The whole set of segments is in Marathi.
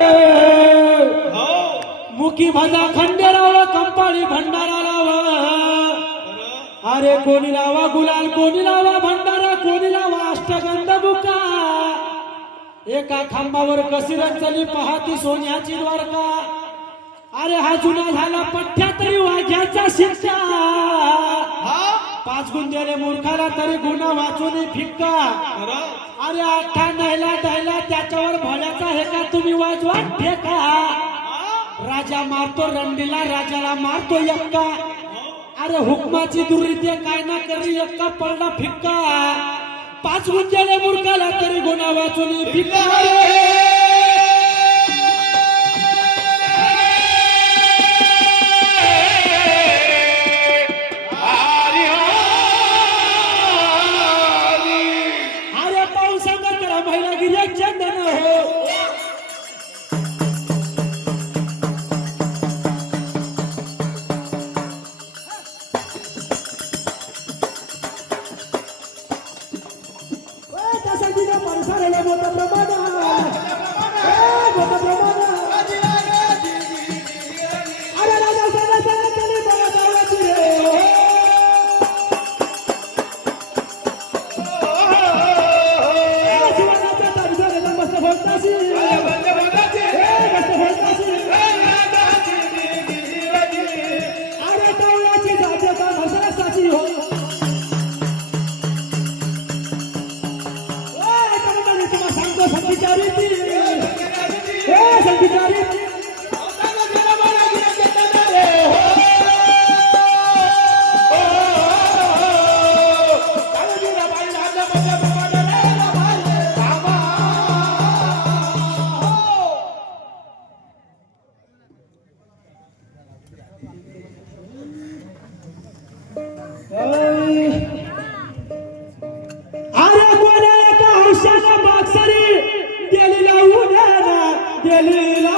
हो. मुखी भजा खंडेराव कंपाळी भंडारा लावा. अरे कोणी लावा गुलाल कोणी लावा भंडारा कोणी लावा अष्टगंध बुका. एका खांबावर कशी रंचली पाहती सोन्याची द्वारका. अरे हा जुना झाला पठ्ठ्या तरी वाघ्याचा शिक्षा पाच गुंजेले मूर्खाला तरी गुन्हा वाचून फिक्का. अरे अठ्ठा भल्याचा हे का तुम्ही वाजवा राजा मारतो रंडीला राजाला मारतो यक्का. अरे हुकमाची दुर्रीती काय ना करी यक्का पडला फिक्का. पाच गुंजेले मुरकाला तरी गुन्हा वाचून फिक्का. Passar ela volta pra baixo. আরে কোনে একটা ঔষধ বাক্স Hallelujah.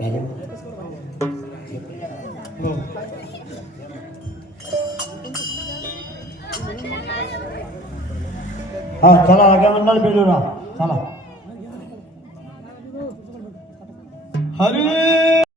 Benim. Bu. Ha, çala agamanlar bölüyor ha. Çala. Hadi.